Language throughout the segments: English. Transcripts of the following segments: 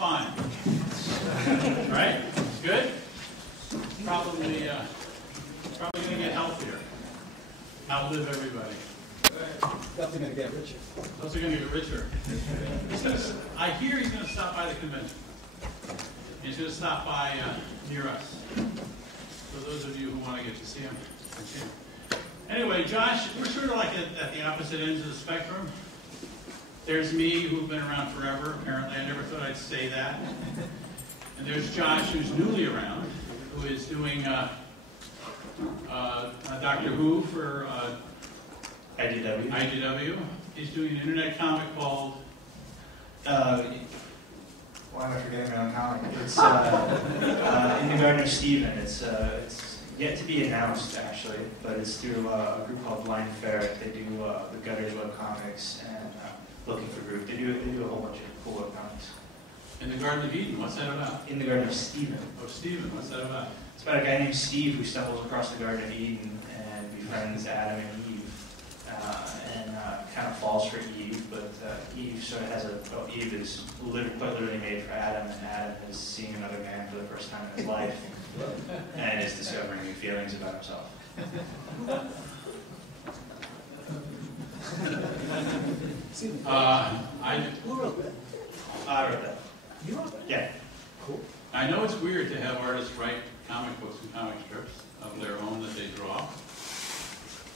fine. Right? Good? Probably going to get healthier. Outlive everybody. Definitely going to get richer. Definitely going to get richer. I hear he's going to stop by the convention. He's going to stop by near us. For those of you who want to get to see him. Anyway, Josh, we're sort of like at the opposite ends of the spectrum. There's me, who've been around forever, apparently. I never thought I'd say that. And there's Josh, who's newly around, who is doing Doctor Who for IDW. He's doing an internet comic called... why am I forgetting my own comic? It's In the Garden of Stephen. It's yet to be announced, actually, but it's through a group called Blind Ferret. They do the Gutters webcomics and Looking for Group. They do a whole bunch of cool webcomics. In the Garden of Eden, what's that about? In the Garden of Stephen. Oh, Stephen, what's that about? It's about a guy named Steve who stumbles across the Garden of Eden and befriends Adam and Eve, and kind of falls for Eve, but Eve sort of has Eve is quite literally made for Adam, and Adam is seeing another man for the first time in his life, and is discovering new feelings about himself. Who wrote that? I wrote that. You wrote that? Yeah. Cool. I know it's weird to have artists write comic books and comic strips of their own that they draw,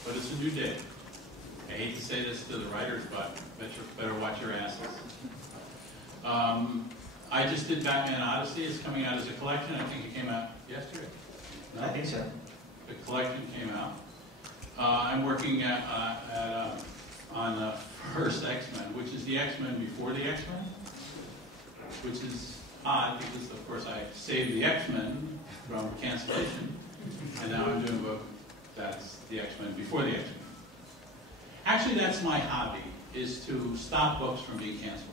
but it's a new day. I hate to say this to the writers, but better watch your asses. I just did Batman Odyssey. It's coming out as a collection. I think it came out yesterday. No? I think so. The collection came out. I'm working on the first X-Men, which is the X-Men before the X-Men, which is odd because, of course, I saved the X-Men from cancellation, and now I'm doing a book that's the X-Men before the X-Men. Actually, that's my hobby, is to stop books from being canceled.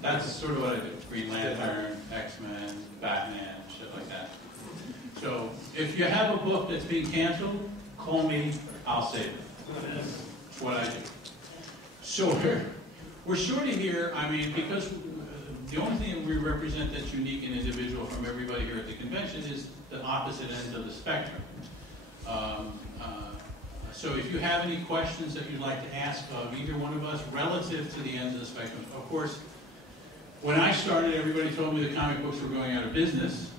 That's sort of what I do. Green Lantern, X-Men, Batman, shit like that. So if you have a book that's being canceled, call me, I'll save it. That's what I do. So we're sort of here, I mean, because the only thing that we represent that's unique and individual from everybody here at the convention is the opposite end of the spectrum. So if you have any questions that you'd like to ask of either one of us relative to the ends of the spectrum, of course, when I started, everybody told me the comic books were going out of business.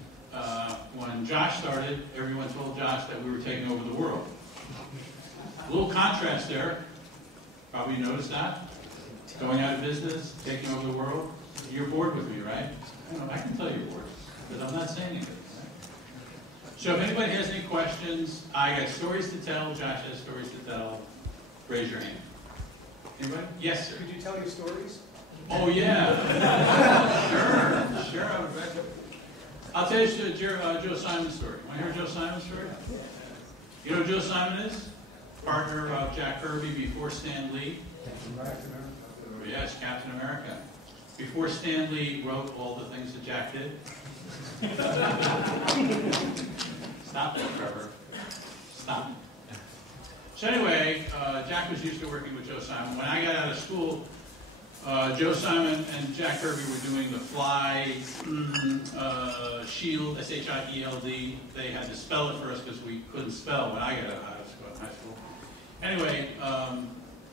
When Josh started, everyone told Josh that we were taking over the world. A little contrast there. Probably noticed that. Going out of business, taking over the world. You're bored with me, right? I can tell you're bored, because I'm not saying anything. So if anybody has any questions, I got stories to tell, Josh has stories to tell, raise your hand. Anybody? Yes, sir. Could you tell your stories? Oh, yeah. Sure, I would bet. I'll tell you Joe Simon's story. Want to hear Joe Simon's story? You know who Joe Simon is? Partner of Jack Kirby before Stan Lee. Captain America. Yes, Captain America. Before Stan Lee wrote all the things that Jack did. Stop that, Trevor. Stop. So anyway, Jack was used to working with Joe Simon. When I got out of school, Joe Simon and Jack Kirby were doing the Fly, Shield, S-H-I-E-L-D. They had to spell it for us because we couldn't spell when I got out of high school. Anyway,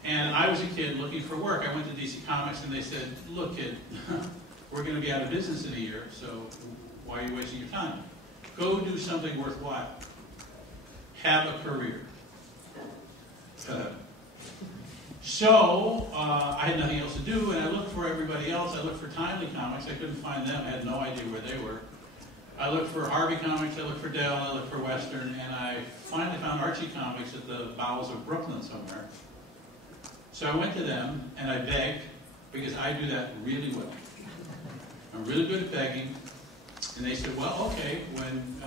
and I was a kid looking for work. I went to DC Comics and they said, look kid, we're going to be out of business in a year, so why are you wasting your time? Go do something worthwhile. Have a career. So I had nothing else to do, and I looked for everybody else. I looked for Timely Comics. I couldn't find them. I had no idea where they were. I looked for Harvey Comics. I looked for Dell. I looked for Western, and I finally found Archie Comics at the bowels of Brooklyn somewhere. So I went to them, and I begged, because I do that really well. I'm really good at begging. And they said, well, okay, when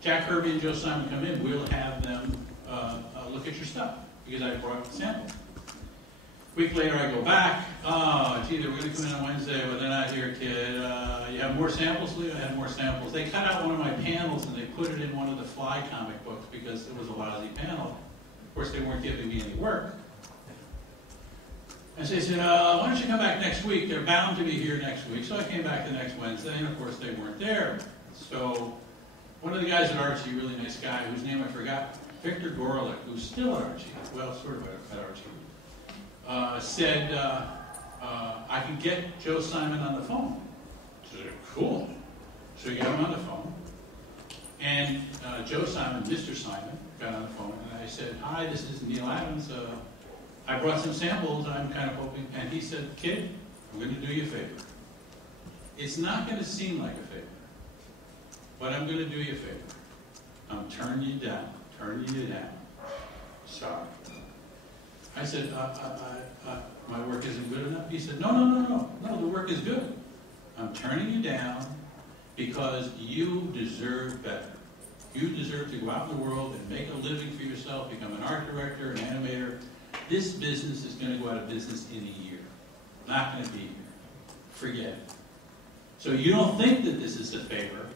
Jack Kirby and Joe Simon come in, we'll have them look at your stuff, because I brought a sample. A week later, I go back. Oh, gee, they were going to come in on Wednesday, but they're not here, kid. You have more samples, Leo? I had more samples. They cut out one of my panels, and they put it in one of the Fly comic books, because it was a lousy panel. Of course, they weren't giving me any work. And so they said, why don't you come back next week? They're bound to be here next week. So I came back the next Wednesday, and of course they weren't there. So one of the guys at Archie, really nice guy, whose name I forgot, Victor Gorelick, who's still at Archie, well, sort of at Archie, said, I can get Joe Simon on the phone. So I said, cool. So he got him on the phone. And Joe Simon, Mr. Simon, got on the phone, and I said, hi, this is Neal Adams. I brought some samples, I'm kind of hoping, and he said, kid, I'm going to do you a favor. It's not going to seem like a favor, but I'm going to do you a favor. I'm turning you down. Sorry. I said, my work isn't good enough? He said, no, the work is good. I'm turning you down because you deserve better. You deserve to go out in the world and make a living for yourself, become an art director, an animator. This business is going to go out of business in a year. Not going to be here. Forget it. So you don't think that this is a favor,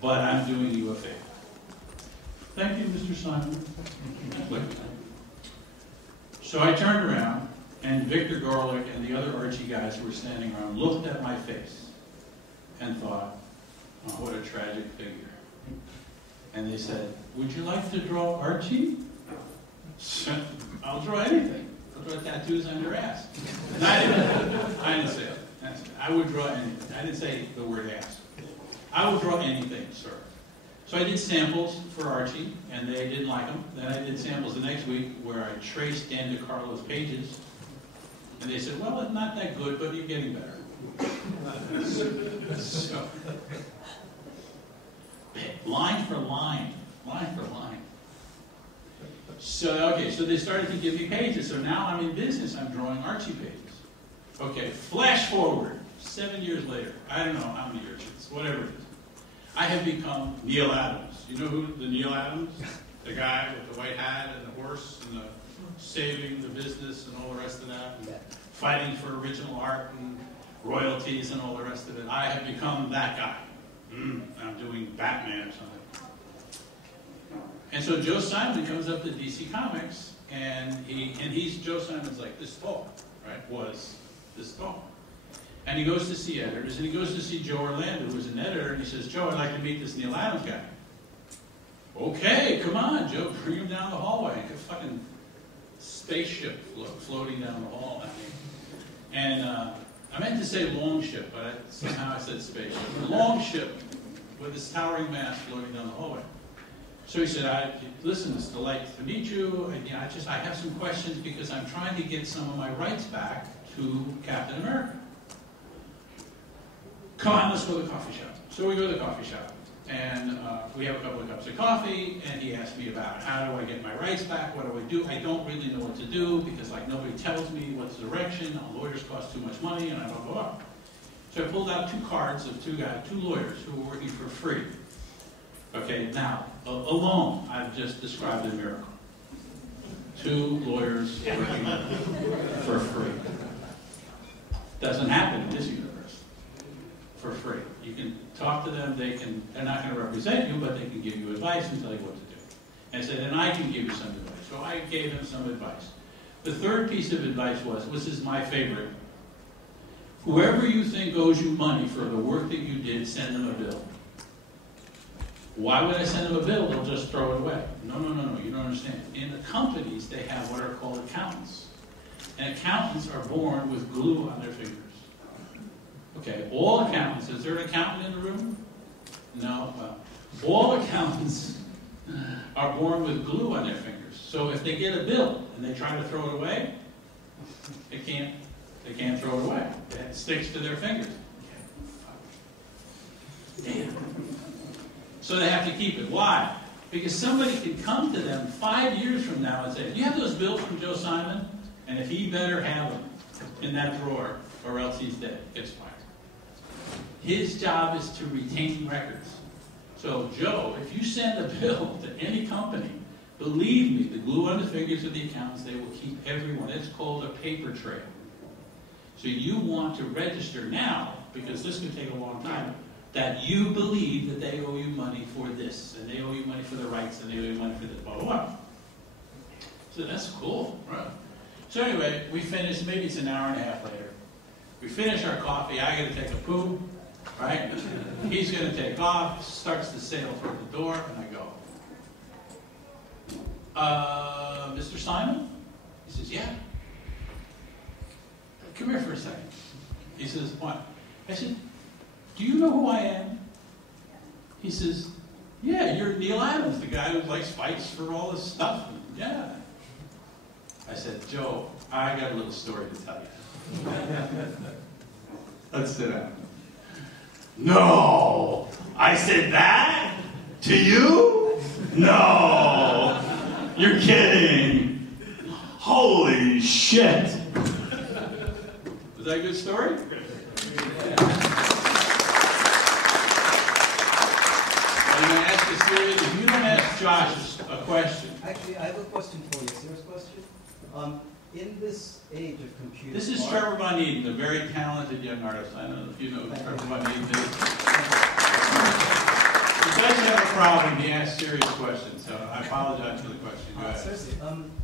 but I'm doing you a favor. Thank you, Mr. Simon. So I turned around, and Victor Gorelick and the other Archie guys who were standing around looked at my face and thought, oh, what a tragic figure. And they said, would you like to draw Archie? I'll draw anything. I'll draw tattoos on your ass. And I didn't say it. I would draw anything. I didn't say the word ass. I would draw anything, sir. So I did samples for Archie, and they didn't like them. Then I did samples the next week where I traced Dan DeCarlo's pages. And they said, well, it's not that good, but you're getting better. So, line for line. So, okay, so they started to give me pages. So now I'm in business. I'm drawing Archie pages. Okay, flash forward. 7 years later. I don't know how many years it's, whatever it is. I have become Neal Adams. You know who the Neal Adams? The guy with the white hat and the horse and the saving the business and all the rest of that. And fighting for original art and royalties and all the rest of it. I have become that guy. I'm doing Batman or something. And so Joe Simon comes up to DC Comics, and Joe Simon's like this tall, right? Was this tall. And he goes to see editors, and he goes to see Joe Orlando, who's an editor, and he says, Joe, I'd like to meet this Neal Adams guy. Okay, come on, Joe, bring him down the hallway. Like a fucking spaceship floating down the hall. And I meant to say long ship, but somehow I said spaceship. A long ship with this towering mast floating down the hallway. So he said, listen, it's a delight to meet you. And, I have some questions because I'm trying to get some of my rights back to Captain America. Come on, let's go to the coffee shop. So we go to the coffee shop, and we have a couple of cups of coffee, and he asked me about how do I get my rights back, what do I do? I don't really know what to do because nobody tells me what's the direction. Lawyers cost too much money, and I don't go up. So I pulled out 2 cards of 2 lawyers who were working for free. Okay, now, alone, I've just described a miracle. 2 lawyers working for free. Doesn't happen in this universe. For free. You can talk to them, they're not going to represent you, but they can give you advice and tell you what to do. And I said, and I can give you some advice. So I gave him some advice. The third piece of advice was, this is my favorite, whoever you think owes you money for the work that you did, send them a bill. Why would I send them a bill? They'll just throw it away. No, you don't understand. In the companies, they have what are called accountants. And accountants are born with glue on their fingers. Okay, all accountants, is there an accountant in the room? No, well, all accountants are born with glue on their fingers. So if they get a bill and they try to throw it away, they can't throw it away. It sticks to their fingers. Damn. So they have to keep it. Why? Because somebody can come to them 5 years from now and say, do you have those bills from Joe Simon? And if he better have them in that drawer, or else he's dead, gets fired. His job is to retain records. So, Joe, if you send a bill to any company, believe me, the glue on the fingers of the accountants, they will keep everyone. It's called a paper trail. So you want to register now, because this could take a long time, that you believe that they owe you money for this, and they owe you money for the rights, and they owe you money for this, blah, blah, blah. So that's cool, right? So anyway, we finished, maybe it's an hour and a half later. We finish our coffee, I gotta take a poo, right? He's gonna take off, starts to sail toward the door, and I go, Mr. Simon? He says, yeah. Come here for a second. He says, what? I said, do you know who I am? He says, yeah, you're Neal Adams, the guy who likes fights for all this stuff. Yeah. I said, Joe, I got a little story to tell you. Let's sit down. No! I said that? To you? No! You're kidding! Holy shit! Was that a good story? I'm going to ask you serious. If you don't ask Josh a question. Actually, I have a question for you, a serious question. In this age of computers... This is Trevor Von Eden, a very talented young artist. I don't know if you know who Trevor Von Eden is. He does have a problem. He asks serious questions, so I apologize for the question. Go ahead. Seriously,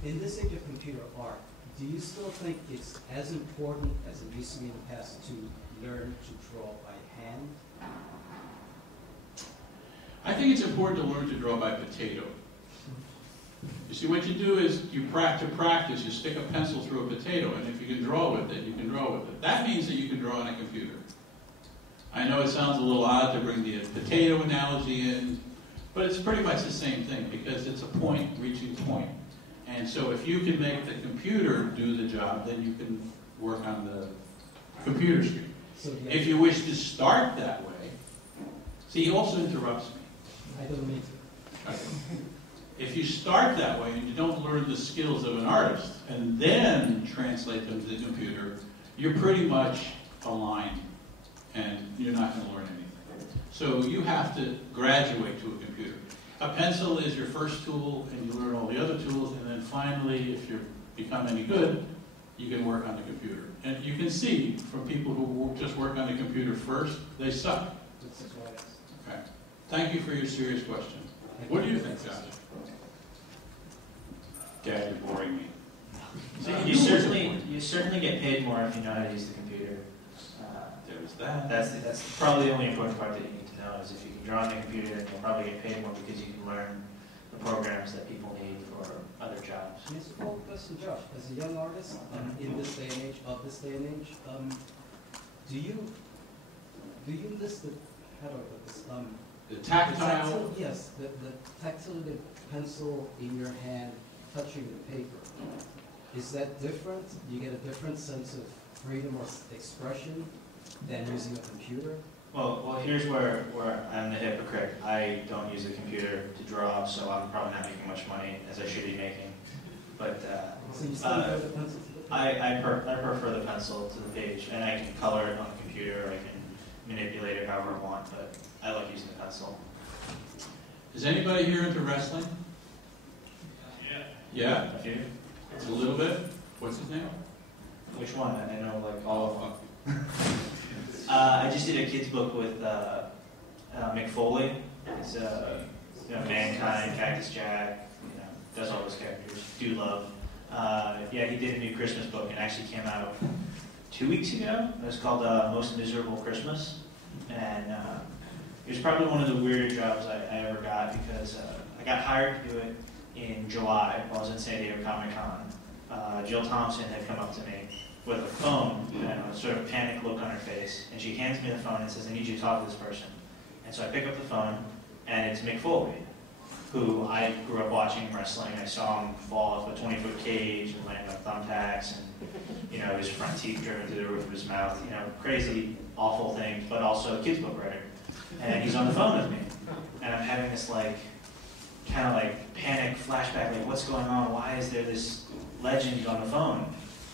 in this age of computer art, do you still think it's as important as it used to be in the past to learn to draw by hand? I think it's important to learn to draw by potato. You see, what you do is you practice, you stick a pencil through a potato, and if you can draw with it, you can draw with it. That means that you can draw on a computer. I know it sounds a little odd to bring the potato analogy in, but it's pretty much the same thing, because it's a point reaching point. And so if you can make the computer do the job, then you can work on the computer screen. So, yeah. If you wish to start that way, see, he also interrupts me. I don't need to. Okay. If you start that way and you don't learn the skills of an artist and then translate them to the computer, you're pretty much aligned and you're not going to learn anything. So you have to graduate to a computer. A pencil is your first tool and you learn all the other tools, and then finally, if you become any good, you can work on the computer. And you can see from people who just work on the computer first, they suck. This is why it's... Okay. Thank you for your serious question. What do you think, Josh? Dad, you're boring me. You certainly get paid more if you know how to use the computer. There's that. That's probably the only important part that you need to know is if you can draw on the computer, then you'll probably get paid more because you can learn the programs that people need for other jobs. Here's a follow-up question, Josh. As a young artist, in this day and age, do you miss the, how do I put this? The tactile. Yes, the tactility pencil in your hand touching the paper. Is that different? Do you get a different sense of freedom or expression than using a computer? Well, here's where I'm the hypocrite. I don't use a computer to draw, so I'm probably not making much money as I should be making. But so you still go the pencil to the paper? I prefer the pencil to the page, and I can color it on the computer. I can manipulate it however I want, but I like using the pencil. Is anybody here into wrestling? Yeah? A few? It's a little bit. What's his name? Which one? I know like all of them. I just did a kid's book with Mick Foley. It's Mankind, Cactus Jack, does all those characters. Do Love. Yeah, he did a new Christmas book and actually came out 2 weeks ago. It was called Most Miserable Christmas. And it was probably one of the weirder jobs I ever got because I got hired to do it in July while I was in San Diego Comic-Con. Jill Thompson had come up to me with a phone, a sort of panic look on her face, and she hands me the phone and says, I need you to talk to this person. And so I pick up the phone, and it's Mick Foley, who I grew up watching wrestling. I saw him fall off a 20-foot cage and land on thumbtacks, and his front teeth driven through the roof of his mouth. Crazy, awful things, but also a kid's book writer. And he's on the phone with me, and I'm having this kind of panic flashback, what's going on? Why is there this legend on the phone?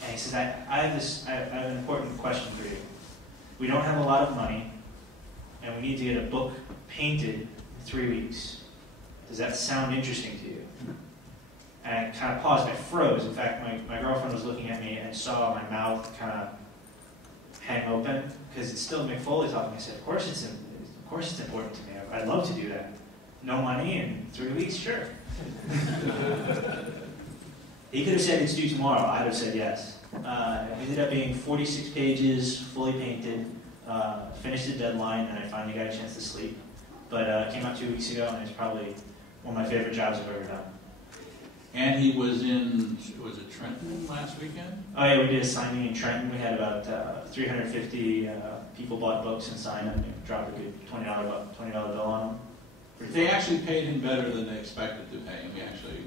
And he says, I have an important question for you. We don't have a lot of money, and we need to get a book painted in 3 weeks. Does that sound interesting to you? And I kind of paused, I froze. In fact, my girlfriend was looking at me and saw my mouth kind of hang open, because it's still Mick Foley talking. I said, of course it's important to me. I'd love to do that. No money in 3 weeks, sure. He could have said it's due tomorrow. I'd have said yes. It ended up being 46 pages, fully painted, finished the deadline, and I finally got a chance to sleep. But it came out 2 weeks ago, and it's probably one of my favorite jobs I've ever done. And he was in, was it Trenton last weekend? Oh yeah, we did a signing in Trenton. We had about 350 people bought books and signed them. We dropped a good $20 bill on them. They actually paid him better than they expected to pay him. He actually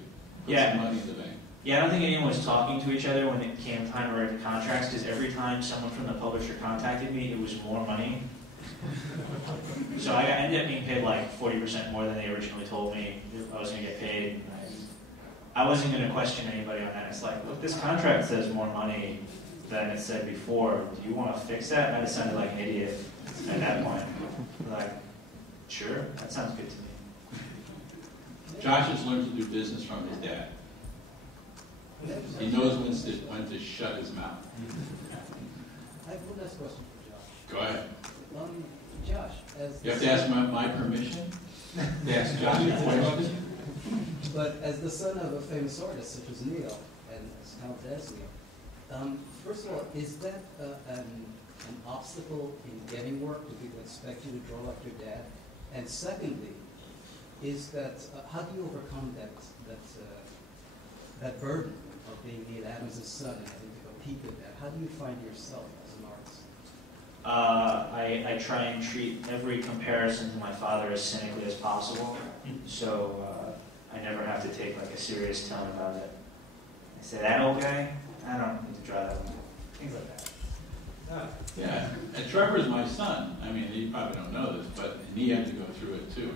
put some money in the bank. Yeah, I don't think anyone was talking to each other when it came time to write the contracts, because every time someone from the publisher contacted me, it was more money. So I ended up being paid like 40% more than they originally told me I was going to get paid. I wasn't going to question anybody on that. It's like, look, this contract says more money than it said before. Do you want to fix that? And I just sounded like an idiot at that point. Like, sure, that sounds good to me. Josh has learned to do business from his dad. He knows when to shut his mouth. I have one last question for Josh. Go ahead. Josh, as you have to ask my permission to ask Josh a question. But as the son of a famous artist such as Neal, and as talented as Neal, first of all, is that an obstacle in getting work? Do people expect you to draw like your dad? And secondly, is that how do you overcome that burden of being Neal Adams' son and having to compete with that? How do you find yourself as an artist? I try and treat every comparison to my father as cynically as possible, so I never have to take like a serious tone about it. I say, that old guy, I don't need to draw that one. Things like that. Yeah, and Trevor's my son. I mean, you probably don't know this, but he had to go through it too.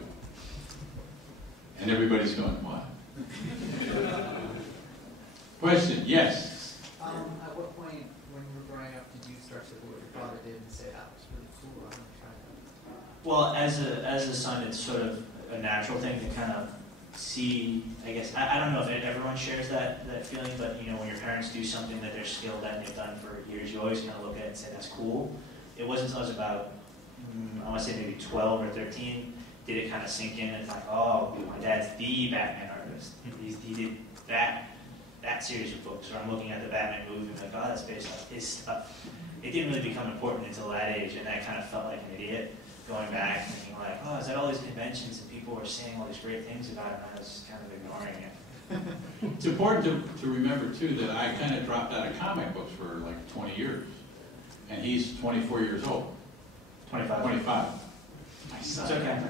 And everybody's going, what? Question, yes? At what point when you were growing up did you start to do what your father did and say, that was really cool, I'm going to try that? Well, as a son, it's sort of a natural thing to kind of see, I guess, I don't know if everyone shares that feeling, but you know, when your parents do something that they're skilled at and they've done for years, you always kind of look at it and say, that's cool. It wasn't until I was about, I want to say maybe 12 or 13, did it kind of sink in, and it's like, oh, my dad's the Batman artist. He did that series of books, or I'm looking at the Batman movie and like, oh, that's based off his stuff. It didn't really become important until that age, and that kind of felt like an idiot, going back and thinking like, oh, is that all these conventions and people were saying all these great things about it, and I was just kind of ignoring it. It's important to remember, too, that I kind of dropped out of comic books for like 20 years. And he's 24 years old. 25. 25. My son. It's okay.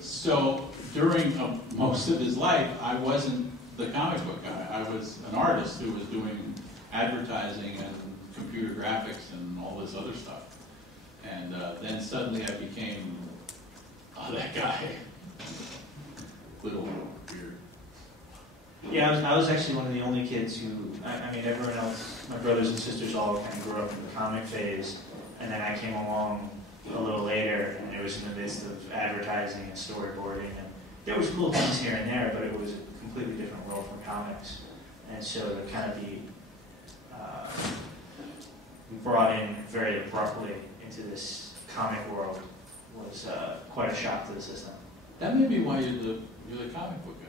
So during most of his life, I wasn't the comic book guy. I was an artist who was doing advertising and computer graphics and all this other stuff. And then suddenly I became that guy. Little weird. Yeah, I was actually one of the only kids who, I mean, everyone else, my brothers and sisters all kind of grew up in the comic phase, and then I came along a little later, and it was in the midst of advertising and storyboarding, and there was cool things here and there, but it was a completely different world from comics. And so to kind of be brought in very abruptly into this comic world was quite a shock to the system. That may be why you're the comic book guy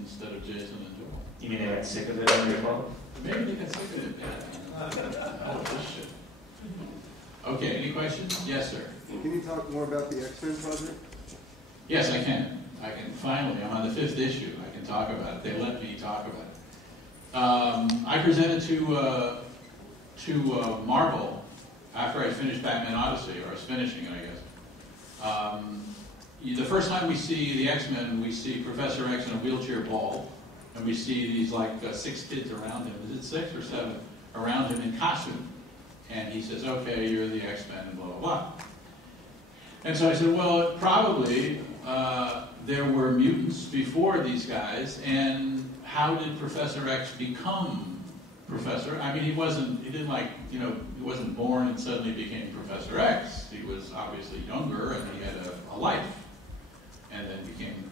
instead of Jason and Joel. You mean they got sick of it when you were 12? Maybe they got sick of it. Yeah. This shit. Okay, any questions? Yes, sir. Can you talk more about the X-Men project? Yes, I can. Finally, I'm on the 5th issue. I can talk about it. They let me talk about it. I presented to Marvel after I finished Batman Odyssey, or I was finishing it, I guess. The first time we see the X-Men, we see Professor X in a wheelchair ball, and we see these like 6 kids around him. Is it 6 or 7? Around him in costume. And he says, okay, you're the X-Men, and blah, blah, blah. And so I said, well, probably there were mutants before these guys, and how did Professor X become Professor? I mean, he didn't like, he wasn't born and suddenly became Professor X. He was obviously younger, and he had a life, and then became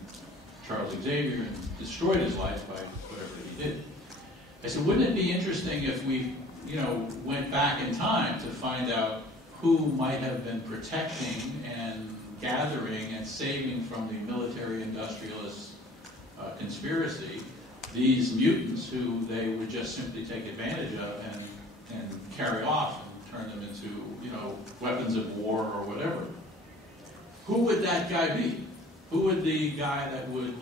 Charles Xavier and destroyed his life by whatever he did. I said, wouldn't it be interesting if we went back in time to find out who might have been protecting and gathering and saving from the military-industrialist conspiracy these mutants who they would just simply take advantage of and carry off and turn them into, you know, weapons of war or whatever. Who would that guy be? Who would the guy that would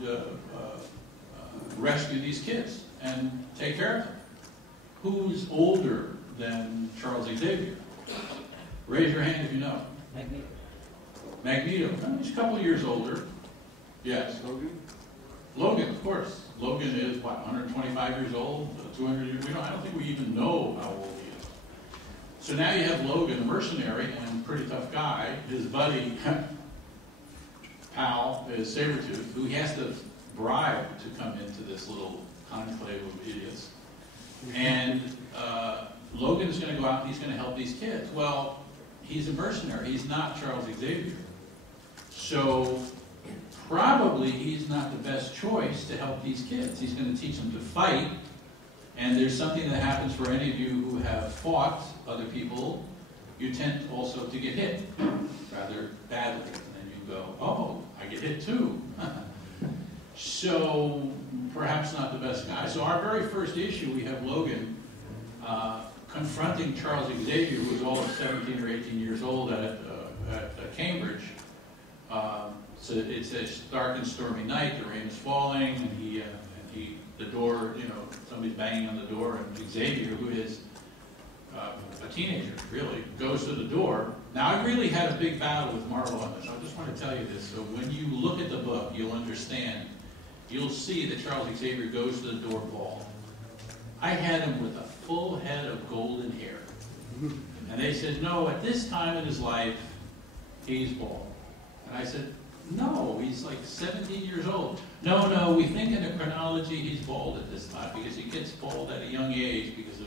rescue these kids and take care of them? Who's older than Charles Xavier? Raise your hand if you know. Magneto. Magneto. Well, he's a couple of years older. Yes. Logan, of course. Logan is, what, 125 years old? 200 years? I don't think we even know how old he is. So now you have Logan, a mercenary and pretty tough guy. His buddy, pal, is Sabretooth, who he has to bribe to come into this little conclave of idiots. And Logan's going to go out and he's going to help these kids. Well, he's a mercenary. He's not Charles Xavier. So probably he's not the best choice to help these kids. He's going to teach them to fight. And there's something that happens for any of you who have fought other people. You tend also to get hit rather badly. And then you go, oh, I get hit too. So perhaps not the best guy. So our very first issue, we have Logan confronting Charles Xavier, who was all of 17 or 18 years old at Cambridge. So it's a dark and stormy night. The rain is falling, and the door, you know, somebody's banging on the door, and Xavier, who is a teenager, really, goes to the door. Now, I really had a big battle with Marvel on this. I just want to tell you this. So when you look at the book, you'll understand. You'll see that Charles Xavier goes to the door bald. I had him with a full head of golden hair. And they said, no, at this time in his life, he's bald. And I said, no, he's like 17 years old. No, we think in the chronology he's bald at this time because he gets bald at a young age because of...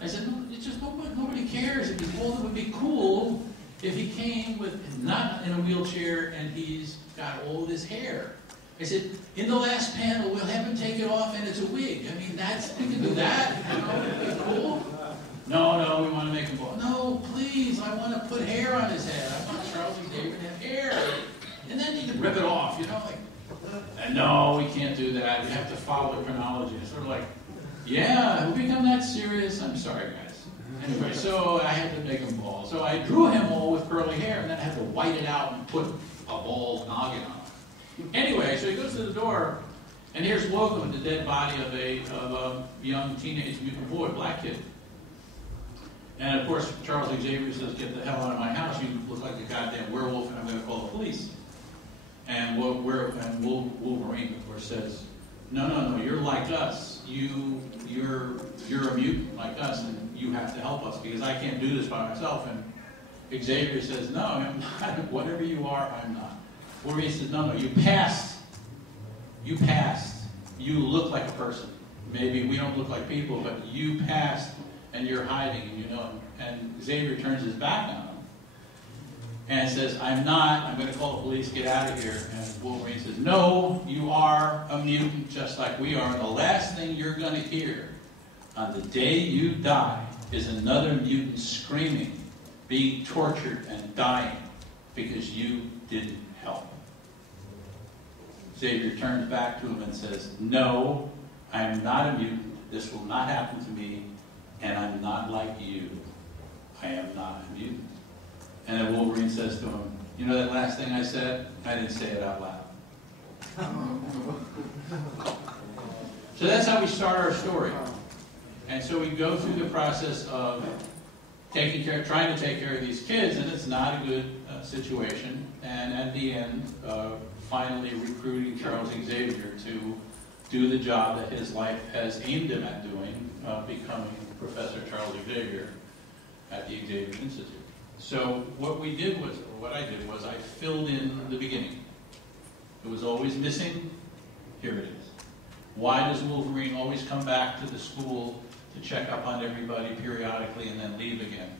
I said, no, it's just nobody cares. If he's bald, it would be cool if he came with not in a wheelchair and he's got all this hair. I said, in the last panel, we'll have him take it off and it's a wig. I mean, we can do that. You know, it'd be cool. No, we want to make him bald. No, please, I want to put hair on his head. I want Charles Xavier to have hair. And then you can rip it off, you know, like, and no, we can't do that. We have to follow the chronology. It's sort of like, yeah, have we become that serious? I'm sorry, guys. Anyway, so I had to make him bald. So I drew him all with curly hair, and then I had to white it out and put a bald noggin on him. Anyway, so he goes to the door, and here's Logan with the dead body of a young teenage mutant boy, black kid. And of course, Charles Xavier says, get the hell out of my house. You look like a goddamn werewolf, and I'm going to call the police. And Wolverine, of course, says, no, you're like us. You're a mutant like us, and you have to help us because I can't do this by myself. And Xavier says, no, I'm not. Whatever you are, I'm not. Wolverine says, no, you passed. You passed. You look like a person. Maybe we don't look like people, but you passed, and you're hiding, and you know. And Xavier turns his back on him and says, I'm not. I'm going to call the police. Get out of here. And Wolverine says, no, you are a mutant just like we are. And the last thing you're going to hear on the day you die is another mutant screaming, being tortured and dying because you didn't help. Xavier turns back to him and says, no, I'm not a mutant. This will not happen to me. And I'm not like you. I am not a mutant. And then Wolverine says to him, you know that last thing I said? I didn't say it out loud. So that's how we start our story. And so we go through the process of trying to take care of these kids, and it's not a good situation. And at the end, finally recruiting Charles Xavier to do the job that his life has aimed him at doing, becoming Professor Charles Xavier at the Xavier Institute. So what I did was I filled in the beginning. It was always missing. Here it is. Why does Wolverine always come back to the school to check up on everybody periodically and then leave again?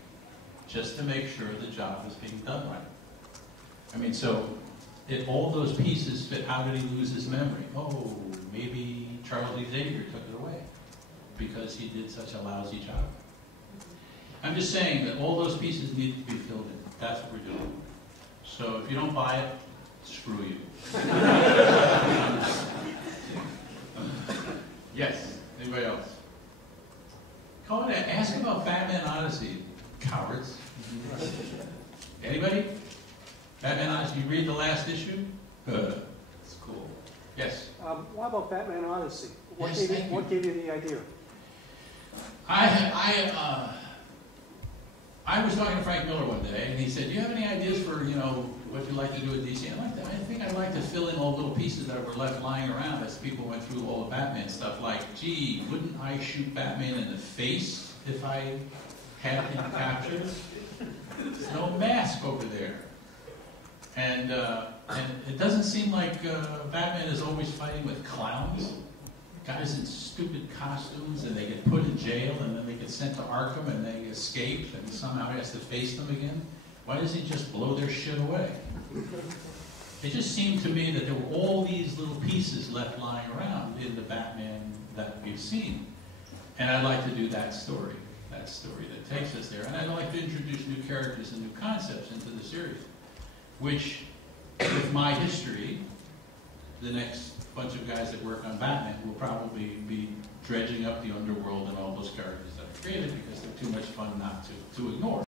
Just to make sure the job is being done right. I mean, so if all those pieces fit, how did he lose his memory? Oh, maybe Charles Xavier took it away because he did such a lousy job. I'm just saying that all those pieces need to be filled in. That's what we're doing. So if you don't buy it, screw you. Yes. Anybody else? Call it. Ask about Batman Odyssey, cowards. Anybody? Batman Odyssey. You read the last issue? It's cool. Yes. What about Batman Odyssey? Yes, thank you. What gave you the idea? I was talking to Frank Miller one day, and he said, "Do you have any ideas for what you'd like to do with DC?" I think I'd like to fill in all the little pieces that were left lying around as people went through all the Batman stuff. Like, gee, wouldn't I shoot Batman in the face if I had him captured? There's no mask over there, and it doesn't seem like Batman is always fighting with clowns. Guys in stupid costumes, and they get put in jail, and then they get sent to Arkham, and they escape, and somehow he has to face them again. Why doesn't he just blow their shit away? It just seemed to me that there were all these little pieces left lying around in the Batman that we've seen. And I'd like to do that story that takes us there. And I'd like to introduce new characters and new concepts into the series, which, with my history, the next bunch of guys that work on Batman will probably be dredging up the underworld and all those characters that are created because they're too much fun not to ignore.